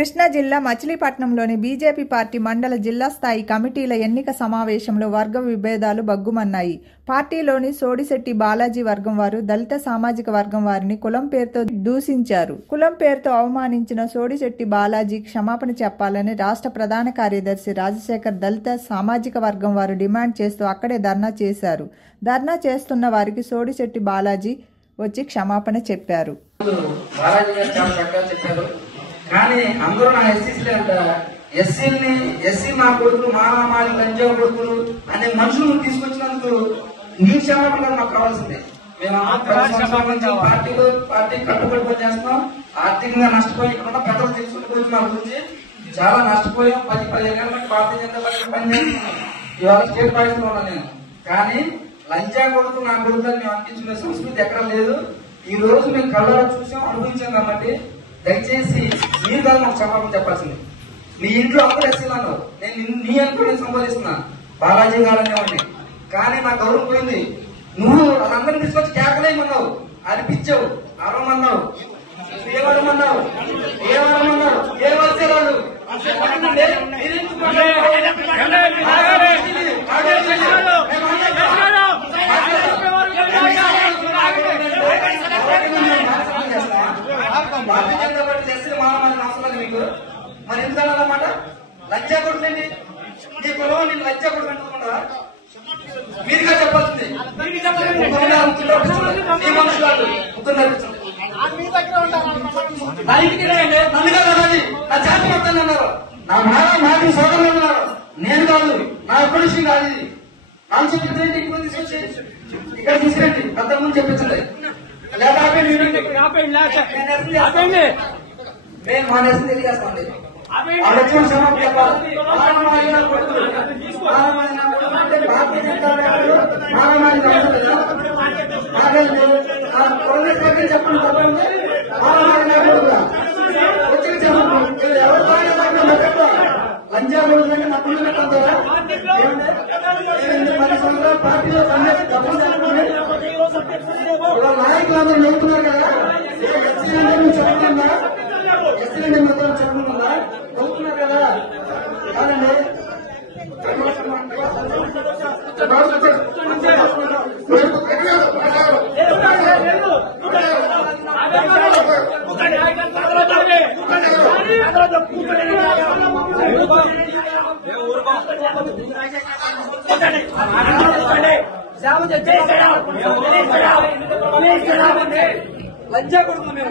కృష్ణా జిల్లా మచిలీపట్నంలోని BJP party మండల జిల్లా స్థాయి కమిటీల ఎన్నిక సమావేశంలో వర్గ విభేదాలు బగ్గుమన్నాయి. పార్టీలోని సోడిశెట్టి బాలాజీ వర్గం వారు దళిత సామాజిక వర్గం వారిని కులం పేరుతో దూషించారు. కులం పేరుతో అవమానించిన సోడిశెట్టి బాలాజీ క్షమాపణ చెప్పాలని రాష్ట్ర ప్రధాన కార్యదర్శి రాజశేఖర్ దళిత సామాజిక వర్గం వారు డిమాండ్ చేస్తూ అక్కడే ధర్నా చేశారు. ధర్నా చేస్తున్న వారికి సోడిశెట్టి బాలాజీ వచ్చి క్షమాపణ చెప్పారు. కానీ అందరూ నా ఎస్సీసీలే అంట. ఎస్సీ మా కొడుకులు మానమాలి లంజా కొడుకులు అనే మనుషులు తీసుకొచ్చినందుకు నీ క్షమాపణ మాకు కావాల్సిందే. మేము పార్టీ కట్టుబడి పనిచేస్తున్నాం. ఆర్థికంగా నష్టపోయి ఇక్కడ పెద్దలు తీసుకుంటూ మా గురించి చాలా నష్టపోయాం. 10-15 ఏళ్ళ నుంచి భారతీయ జనతా పార్టీ పనిచేస్తున్నాం. ఇవాళ స్టేట్ పార్టీలో ఉన్నా నేను. కానీ లంజా కొడుకు నా కొడుకుని మేము అందించుకునే సంస్కృతి ఎక్కడ లేదు. ఈ రోజు మేము కళ్ళలో చూసాం, అనుభవించాం. కాబట్టి దయచేసి మీరు కాదు మాకు క్షమాపణ చెప్పాల్సింది. నీ ఇంట్లో అందరూ ఎస్సీలు అన్నావు, నేను నీ అనుకో నేను సంపాదిస్తున్నా బాలాజీ గారు అనేవాడిని. కానీ నా గౌరవం పోయింది. నువ్వు వాళ్ళందరినీ తీసుకొచ్చి కేకలేయమన్నావు, అనిపించావు, అరవమన్నావు, ఏమన్నావు, ఏ వచ్చారు వాళ్ళు భారతీయ జనతా పార్టీ ఎస్సీ మానవాళి అవసరం మీకు. మరి ఎందుకు అన్నమాట లంచా కొడుకులేండి నీ కులం నేను లంచా కొడుకు అనుకుంటా మీరుగా చెప్పాల్సింది. ఈ మనుషులు ముగ్గురు నడిపించండి. నా ఇంటికి నన్నుగా కదాది నా జాతి మొత్తం అన్నారు. నా మాది సోదరులు ఉన్నారు. నేను కాదు, నా ఎప్పుడు విషయం కాదు. ఇది నాకు చెప్పింది ఇప్పుడు తీసుకొచ్చి ఇక్కడ తీసుకురండి. అంతకుముందు చెప్పించండి. లేదా మేము మా నేసం తెలియజేస్తామండి. భారతీయ జనతా చెప్పండి లంజా కొడుకుంటే నా పిల్లలు పెట్టారా? 10 సంవత్సరాల పార్టీలో నాయకులు అందరూ నవ్వుతున్నారు కదా. ఎస్సీ చెప్పకుండా ఎస్సీ మొత్తం చెప్పకుండా నవ్వుతున్నారు కదా. కాదండి లంచా కొడుకు మేము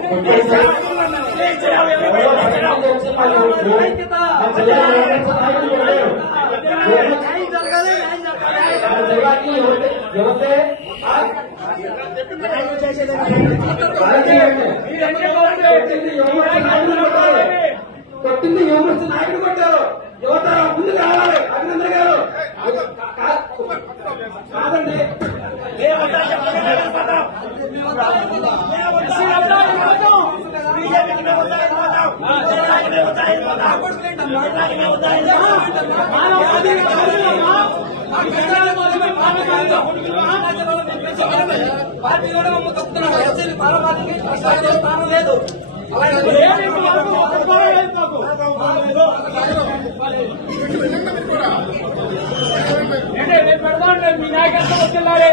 కొట్టింది యువమోర్చ నాయకుడు కొట్టారు. యువత ముందు రావాలి. అభినందన్ గారు కాదండి పార్టీలో స్థానం లేదు. మీ నాయకత్వం వచ్చేలాగే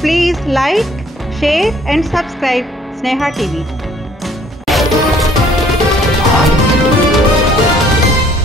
Please like, share and subscribe Sneha TV.